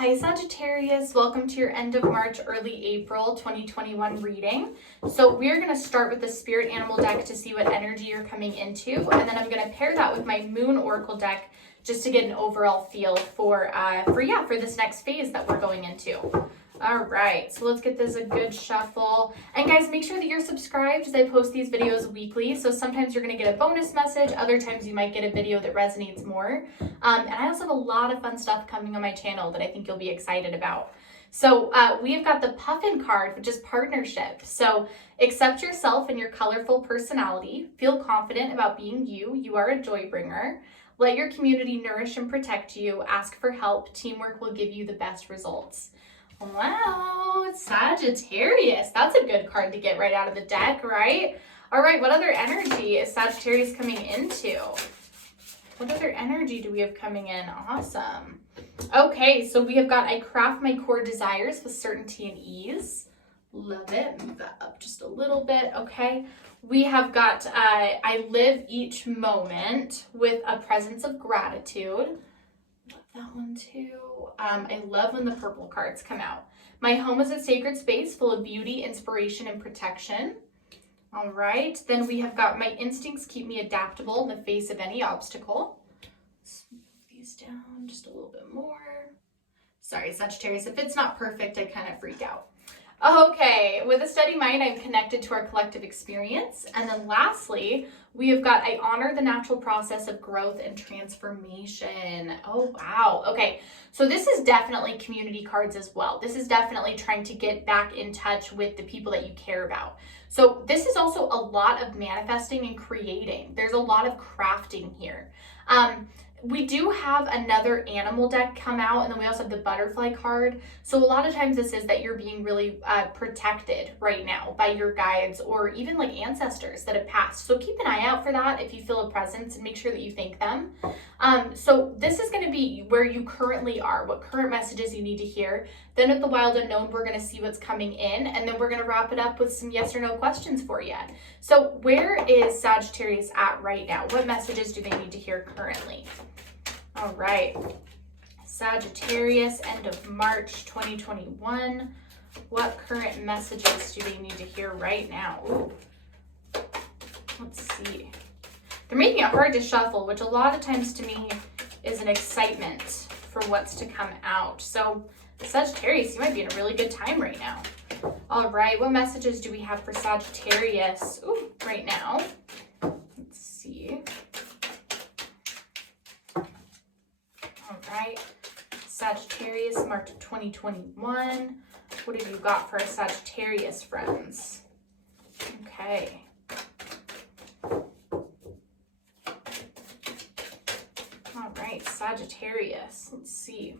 Hi Sagittarius, welcome to your end of March, early April 2021 reading. So we're going to start with the Spirit Animal deck to see what energy you're coming into, and then I'm going to pair that with my Moon Oracle deck just to get an overall feel for this next phase that we're going into. All right, so let's get this a good shuffle. And guys, make sure that you're subscribed as I post these videos weekly. So sometimes you're going to get a bonus message. Other times you might get a video that resonates more. And I also have a lot of fun stuff coming on my channel that I think you'll be excited about. So we have got the Puffin card, which is partnership. So accept yourself and your colorful personality. Feel confident about being you. You are a joy bringer. Let your community nourish and protect you. Ask for help. Teamwork will give you the best results. Wow, Sagittarius. That's a good card to get right out of the deck, right? All right, what other energy is Sagittarius coming into? What other energy do we have coming in? Awesome. Okay, so we have got I craft my core desires with certainty and ease. Love it. Move that up just a little bit. Okay. We have got I live each moment with a presence of gratitude. Love that one too. I love when the purple cards come out. My home is a sacred space full of beauty, inspiration, and protection. All right. Then we have got my instincts keep me adaptable in the face of any obstacle. Let's move these down just a little bit more. Sorry, Sagittarius. If it's not perfect, I kind of freak out. Okay, with a steady mind, I'm connected to our collective experience. And then lastly, we have got, I honor the natural process of growth and transformation. Oh, wow. Okay, so this is definitely community cards as well. This is definitely trying to get back in touch with the people that you care about. So this is also a lot of manifesting and creating. There's a lot of crafting here. We do have another animal deck come out, and then we also have the butterfly card. So a lot of times this is that you're being really protected right now by your guides or even like ancestors that have passed. So keep an eye out for that if you feel a presence, and make sure that you thank them. So this is going to be where you currently are, what current messages you need to hear. Then at the Wild Unknown, we're going to see what's coming in, and then we're going to wrap it up with some yes or no questions for you. So where is Sagittarius at right now? What messages do they need to hear currently? All right, Sagittarius, end of March 2021. What current messages do they need to hear right now? Ooh. Let's see. They're making it hard to shuffle, which a lot of times to me is an excitement for what's to come out. So Sagittarius, you might be in a really good time right now. All right, what messages do we have for Sagittarius right now? Let's see. All right, Sagittarius, March of 2021. What have you got for our Sagittarius friends? Okay. All right, Sagittarius, let's see.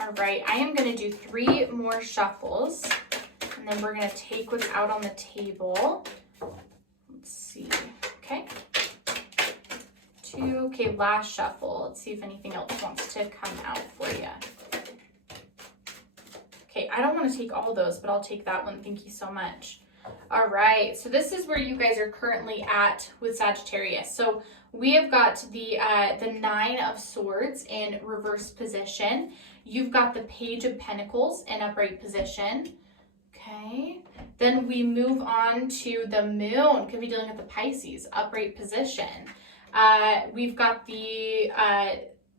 All right, I am going to do 3 more shuffles, and then we're going to take what's out on the table. Let's see, okay. 2, okay, last shuffle. Let's see if anything else wants to come out for you. Okay, I don't want to take all those, but I'll take that one. Thank you so much. All right, so this is where you guys are currently at with Sagittarius. So we have got the 9 of Swords in reverse position. You've got the Page of Pentacles in upright position. Okay, then we move on to the Moon. Could be dealing with the Pisces, upright position. We've got the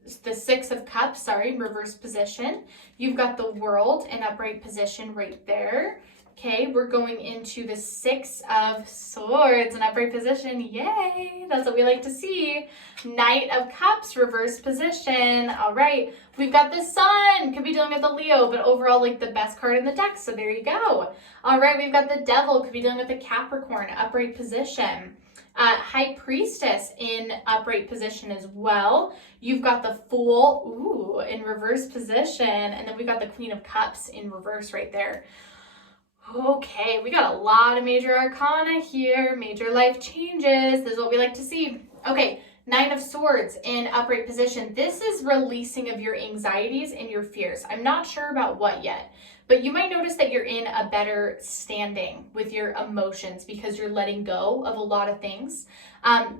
6 of Cups, reverse position. You've got the World in upright position right there. Okay, we're going into the 6 of Swords in upright position. Yay, that's what we like to see. Knight of Cups, reverse position. All right, we've got the Sun. Could be dealing with the Leo, but overall like the best card in the deck, so there you go. All right, we've got the Devil. Could be dealing with the Capricorn, upright position. High Priestess in upright position as well. You've got the Fool, in reverse position. And then we've got the Queen of Cups in reverse right there. Okay, we got a lot of major arcana here, major life changes. This is what we like to see. Okay, Nine of Swords in upright position. This is releasing of your anxieties and your fears. I'm not sure about what yet, but you might notice that you're in a better standing with your emotions because you're letting go of a lot of things.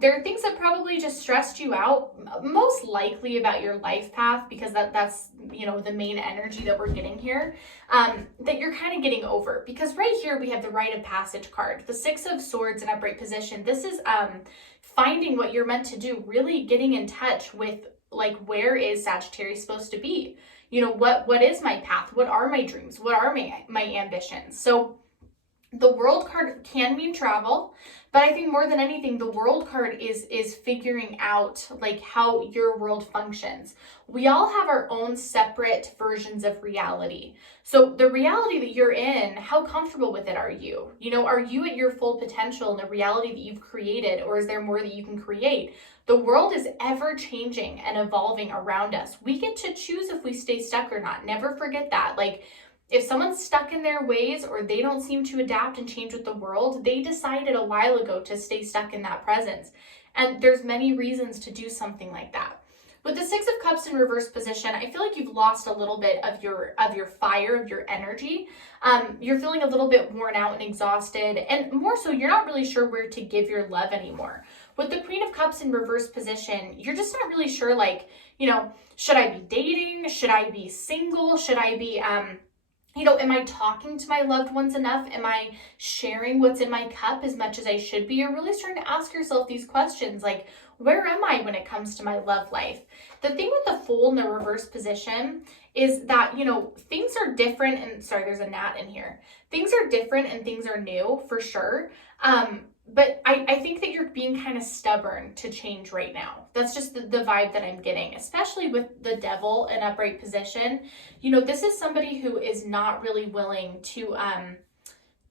There are things that probably just stressed you out, most likely about your life path, because that's the main energy that we're getting here, that you're kind of getting over. Because right here we have the Rite of Passage card, the Six of Swords in upright position. This is finding what you're meant to do, really getting in touch with, like, where is Sagittarius supposed to be? What is my path? What are my dreams? What are my ambitions? So the World card can mean travel, but I think more than anything, the World card is figuring out, like, how your world functions. We all have our own separate versions of reality. So the reality that you're in, how comfortable with it are you? Are you at your full potential in the reality that you've created, or is there more that you can create? The world is ever changing and evolving around us. We get to choose if we stay stuck or not. Never forget that. Like, if someone's stuck in their ways or they don't seem to adapt and change with the world, they decided a while ago to stay stuck in that presence. And there's many reasons to do something like that. With the Six of Cups in reverse position, I feel like you've lost a little bit of your fire, of your energy. You're feeling a little bit worn out and exhausted, and more so, you're not really sure where to give your love anymore. With the Queen of Cups in reverse position, you're just not really sure, like, should I be dating? Should I be single? Should I be, am I talking to my loved ones enough? Am I sharing what's in my cup as much as I should be? You're really starting to ask yourself these questions, like, where am I when it comes to my love life? The thing with the Fool in the reverse position is that, things are different, and sorry, there's a gnat in here. Things are different and things are new for sure. But I think that you're being kind of stubborn to change right now. That's just the vibe that I'm getting, especially with the Devil in upright position. This is somebody who is not really willing to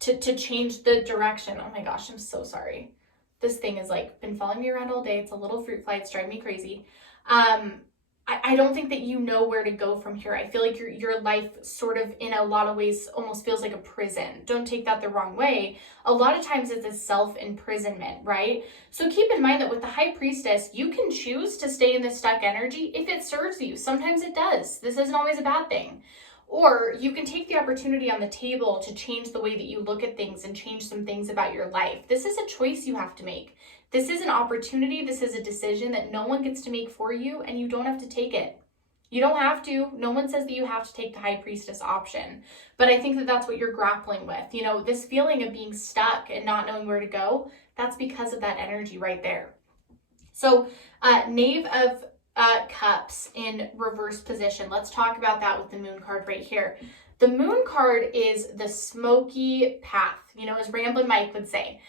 change the direction. Oh my gosh, I'm so sorry. This thing has been following me around all day. It's a little fruit fly. It's driving me crazy. I don't think that you know where to go from here. I feel like your life sort of, in a lot of ways, almost feels like a prison. Don't take that the wrong way. A lot of times it's a self-imprisonment, right? So keep in mind that with the High Priestess, you can choose to stay in this stuck energy if it serves you. Sometimes it does. This isn't always a bad thing. Or you can take the opportunity on the table to change the way that you look at things and change some things about your life. This is a choice you have to make. This is an opportunity. This is a decision that no one gets to make for you, and you don't have to take it. You don't have to. No one says that you have to take the High Priestess option. But I think that that's what you're grappling with. This feeling of being stuck and not knowing where to go, that's because of that energy right there. So Knave of Cups in reverse position. Let's talk about that with the Moon card right here. The Moon card is the smoky path, as Ramblin' Mike would say.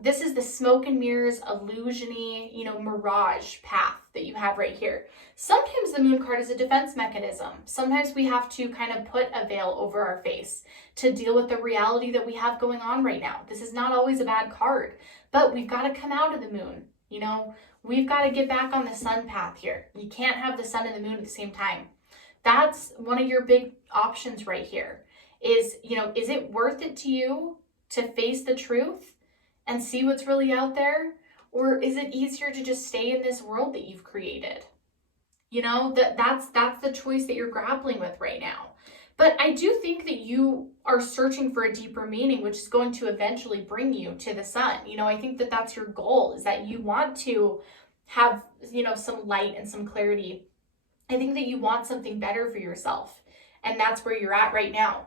This is the smoke and mirrors, illusion-y, mirage path that you have right here. Sometimes the Moon card is a defense mechanism. Sometimes we have to kind of put a veil over our face to deal with the reality that we have going on right now. This is not always a bad card, but we've got to come out of the Moon. We've got to get back on the sun path here. You can't have the sun and the moon at the same time. That's one of your big options right here is, is it worth it to you to face the truth and see what's really out there? Or is it easier to just stay in this world that you've created? That's the choice that you're grappling with right now. But I do think that you are searching for a deeper meaning, which is going to eventually bring you to the sun. I think that that's your goal, is that you want to have, some light and some clarity. I think that you want something better for yourself. And that's where you're at right now.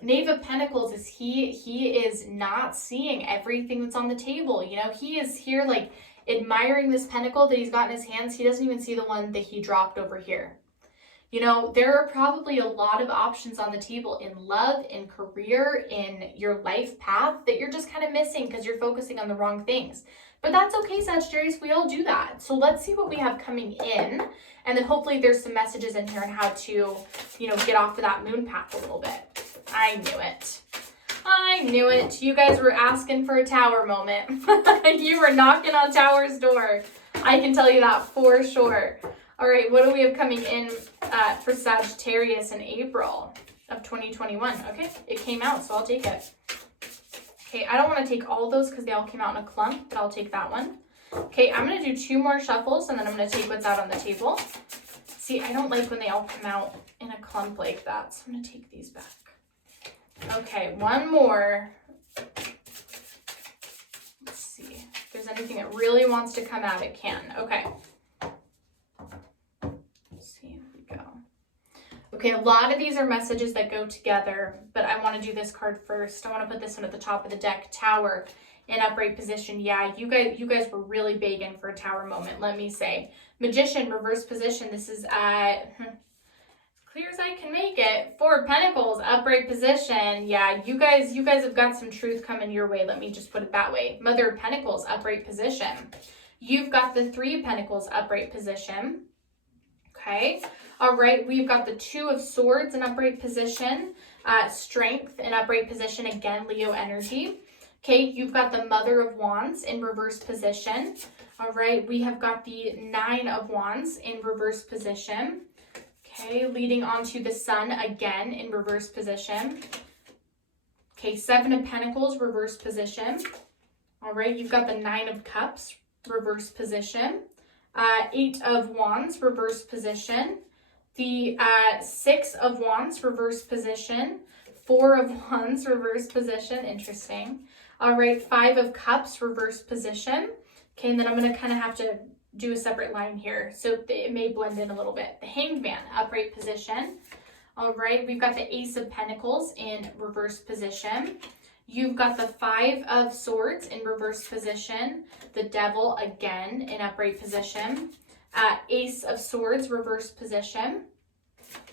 Knave of Pentacles is he is not seeing everything that's on the table. He is here admiring this pentacle that he's got in his hands. He doesn't even see the one that he dropped over here. There are probably a lot of options on the table in love, in career, in your life path that you're just kind of missing because you're focusing on the wrong things. But that's okay, Sagittarius. We all do that. So let's see what we have coming in. And then hopefully there's some messages in here on how to, get off of that moon path a little bit. I knew it. I knew it. You guys were asking for a tower moment. You were knocking on Tower's door. I can tell you that for sure. All right, what do we have coming in for Sagittarius in April of 2021? Okay, it came out, so I'll take it. Okay, I don't want to take all of those because they all came out in a clump, but I'll take that one. Okay, I'm going to do 2 more shuffles, and then I'm going to take what's out on the table. See, I don't like when they all come out in a clump like that, so I'm going to take these back. Okay, 1 more. Let's see. If there's anything that really wants to come out, it can. Okay. Let's see. Here we go. Okay, a lot of these are messages that go together, but I want to do this card first. I want to put this one at the top of the deck. Tower in upright position. Yeah, you guys were really begging for a tower moment, let me say. Magician, reverse position. This is at, as clear as I can make it. 4 of Pentacles, upright position. Yeah, you guys have got some truth coming your way. Let me just put it that way. Mother of Pentacles, upright position. You've got the 3 of Pentacles, upright position. Okay. All right, we've got the 2 of Swords in upright position. Strength in upright position. Again, Leo energy. Okay, you've got the Mother of Wands in reverse position. All right, we have got the 9 of Wands in reverse position. Okay, leading on to the Sun again in reverse position. Okay, 7 of Pentacles, reverse position. All right, you've got the 9 of Cups, reverse position. 8 of Wands, reverse position. The 6 of Wands, reverse position. 4 of Wands, reverse position. Interesting. All right, 5 of Cups, reverse position. Okay, and then I'm going to kind of have to do a separate line here, so it may blend in a little bit. The Hanged Man, upright position. All right, we've got the Ace of Pentacles in reverse position. You've got the 5 of Swords in reverse position. The Devil again in upright position. Ace of Swords, reverse position.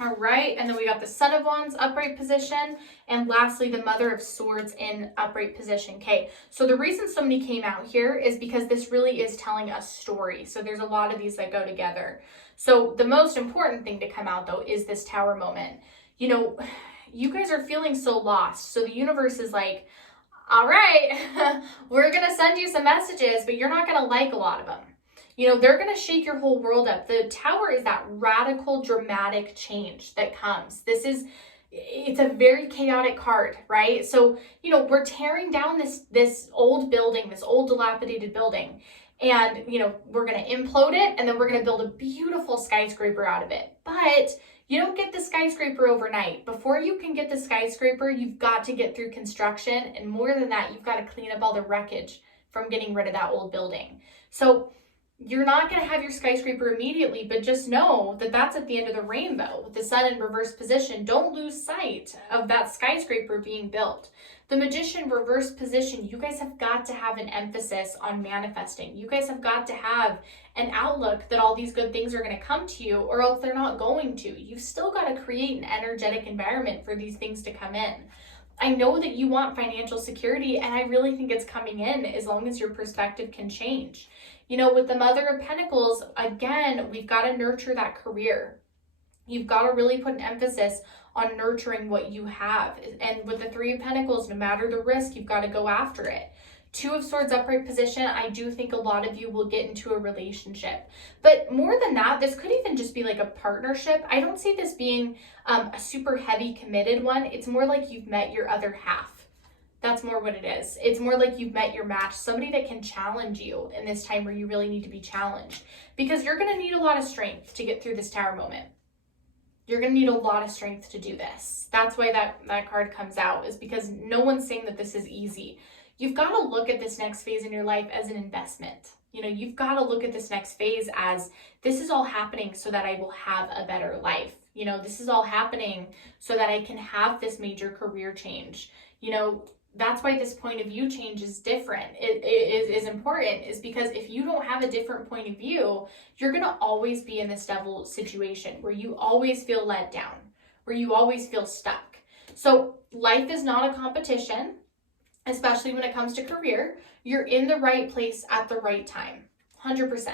All right, and then we got the Son of Wands, upright position. And lastly, the Mother of Swords in upright position. Okay, so the reason so many came out here is because this really is telling a story. So there's a lot of these that go together. So the most important thing to come out, though, is this Tower moment. You know, you guys are feeling so lost. So the universe is like, all right, we're going to send you some messages, but you're not going to like a lot of them. You know, they're going to shake your whole world up. The Tower is that radical, dramatic change that comes. It's a very chaotic card, right? So, you know, we're tearing down this old building, this old dilapidated building. And, you know, we're going to implode it, and then we're going to build a beautiful skyscraper out of it. But you don't get the skyscraper overnight. Before you can get the skyscraper, you've got to get through construction. And more than that, you've got to clean up all the wreckage from getting rid of that old building. So you're not going to have your skyscraper immediately, but just know that that's at the end of the rainbow. With the Sun in reverse position, don't lose sight of that skyscraper being built. The Magician reverse position, you guys have got to have an emphasis on manifesting. You guys have got to have an outlook that all these good things are going to come to you, or else they're not going to. You've still got to create an energetic environment for these things to come in. I know that you want financial security, and I really think it's coming in as long as your perspective can change. You know, with the Mother of Pentacles, again, we've got to nurture that career. You've got to really put an emphasis on nurturing what you have. And with the 3 of Pentacles, no matter the risk, you've got to go after it. 2 of Swords, upright position, I do think a lot of you will get into a relationship. But more than that, this could even just be like a partnership. I don't see this being a super heavy committed one. It's more like you've met your other half. That's more what it is. It's more like you've met your match, somebody that can challenge you in this time where you really need to be challenged. Because you're going to need a lot of strength to get through this Tower moment. You're going to need a lot of strength to do this. That's why that card comes out, is because no one's saying that this is easy. You've got to look at this next phase in your life as an investment. You know, you've got to look at this next phase as, this is all happening so that I will have a better life. You know, this is all happening so that I can have this major career change. You know, that's why this point of view change is different. It is important, is because if you don't have a different point of view, you're going to always be in this devil situation where you always feel let down, where you always feel stuck. So life is not a competition, especially when it comes to career. You're in the right place at the right time, 100%.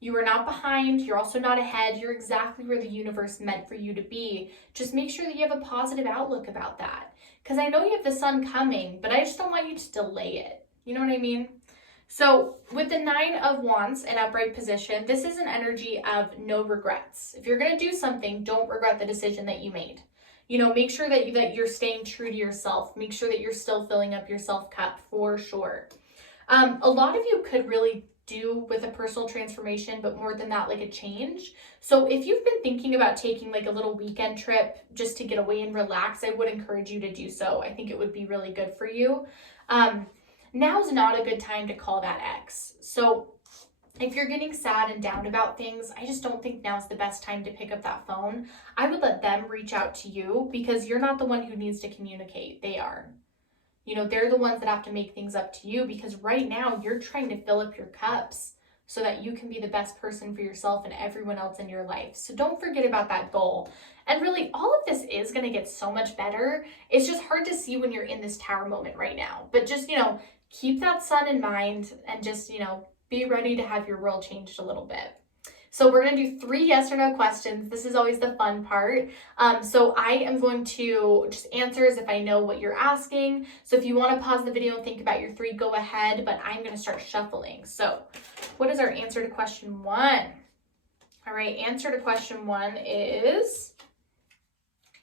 You are not behind. You're also not ahead. You're exactly where the universe meant for you to be. Just make sure that you have a positive outlook about that. Because I know you have the Sun coming, but I just don't want you to delay it. You know what I mean? So with the 9 of Wands in upright position, this is an energy of no regrets. If you're going to do something, don't regret the decision that you made. You know, make sure that you're staying true to yourself. Make sure that you're still filling up your self cup for sure. A lot of you could really do with a personal transformation, but more than that, like a change. So if you've been thinking about taking like a little weekend trip just to get away and relax, I would encourage you to do so. I think it would be really good for you. Now's not a good time to call that ex. So if you're getting sad and down about things, I just don't think now's the best time to pick up that phone. I would let them reach out to you because you're not the one who needs to communicate. They are. They're the ones that have to make things up to you because right now you're trying to fill up your cups so that you can be the best person for yourself and everyone else in your life. So don't forget about that goal. And really, all of this is going to get so much better. It's just hard to see when you're in this tower moment right now. But just, keep that sun in mind and just, be ready to have your world changed a little bit. So we're going to do 3 yes or no questions. This is always the fun part. So I am going to just answer as if I know what you're asking. So if you want to pause the video and think about your 3, go ahead, but I'm going to start shuffling. So what is our answer to question 1? All right, answer to question 1 is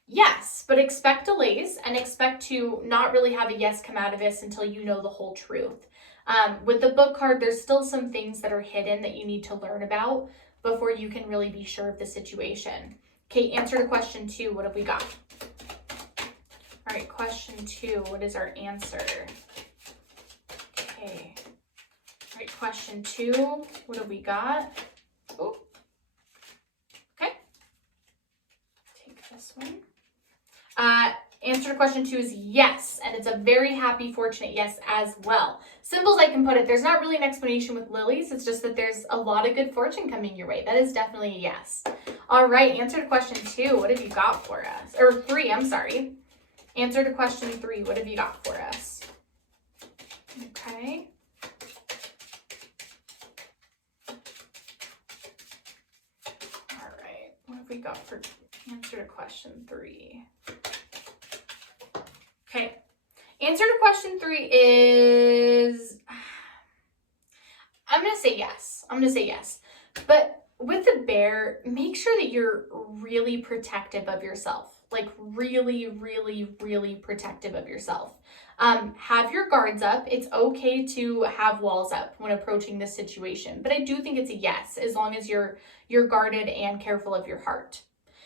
yes, but expect delays and expect to not really have a yes come out of this until you know the whole truth. With the book card, there's still some things that are hidden that you need to learn about before you can really be sure of the situation. Okay, answer to question 2. What have we got? All right, question 2. What is our answer? Okay. All right, question 2. What have we got? Oh. Okay. Take this one. Answer to question 2 is yes, and it's a very happy, fortunate yes as well. Simple as I can put it, there's not really an explanation with lilies. It's just that there's a lot of good fortune coming your way. That is definitely a yes. All right, answer to question 2. What have you got for us? Or 3, I'm sorry. Answer to question 3. What have you got for us? Okay. All right, what have we got for answer to question 3? Okay, answer to question 3 is, I'm going to say yes. But with the bear, make sure that you're really protective of yourself. Like really, really, really protective of yourself. Have your guards up. It's okay to have walls up when approaching this situation. But I do think it's a yes, as long as you're guarded and careful of your heart.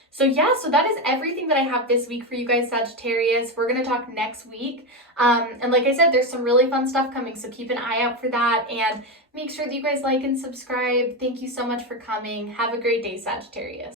So yeah, so that is everything that I have this week for you guys, Sagittarius. We're going to talk next week. And like I said, there's some really fun stuff coming, so keep an eye out for that. And make sure that you guys like and subscribe. Thank you so much for coming. Have a great day, Sagittarius.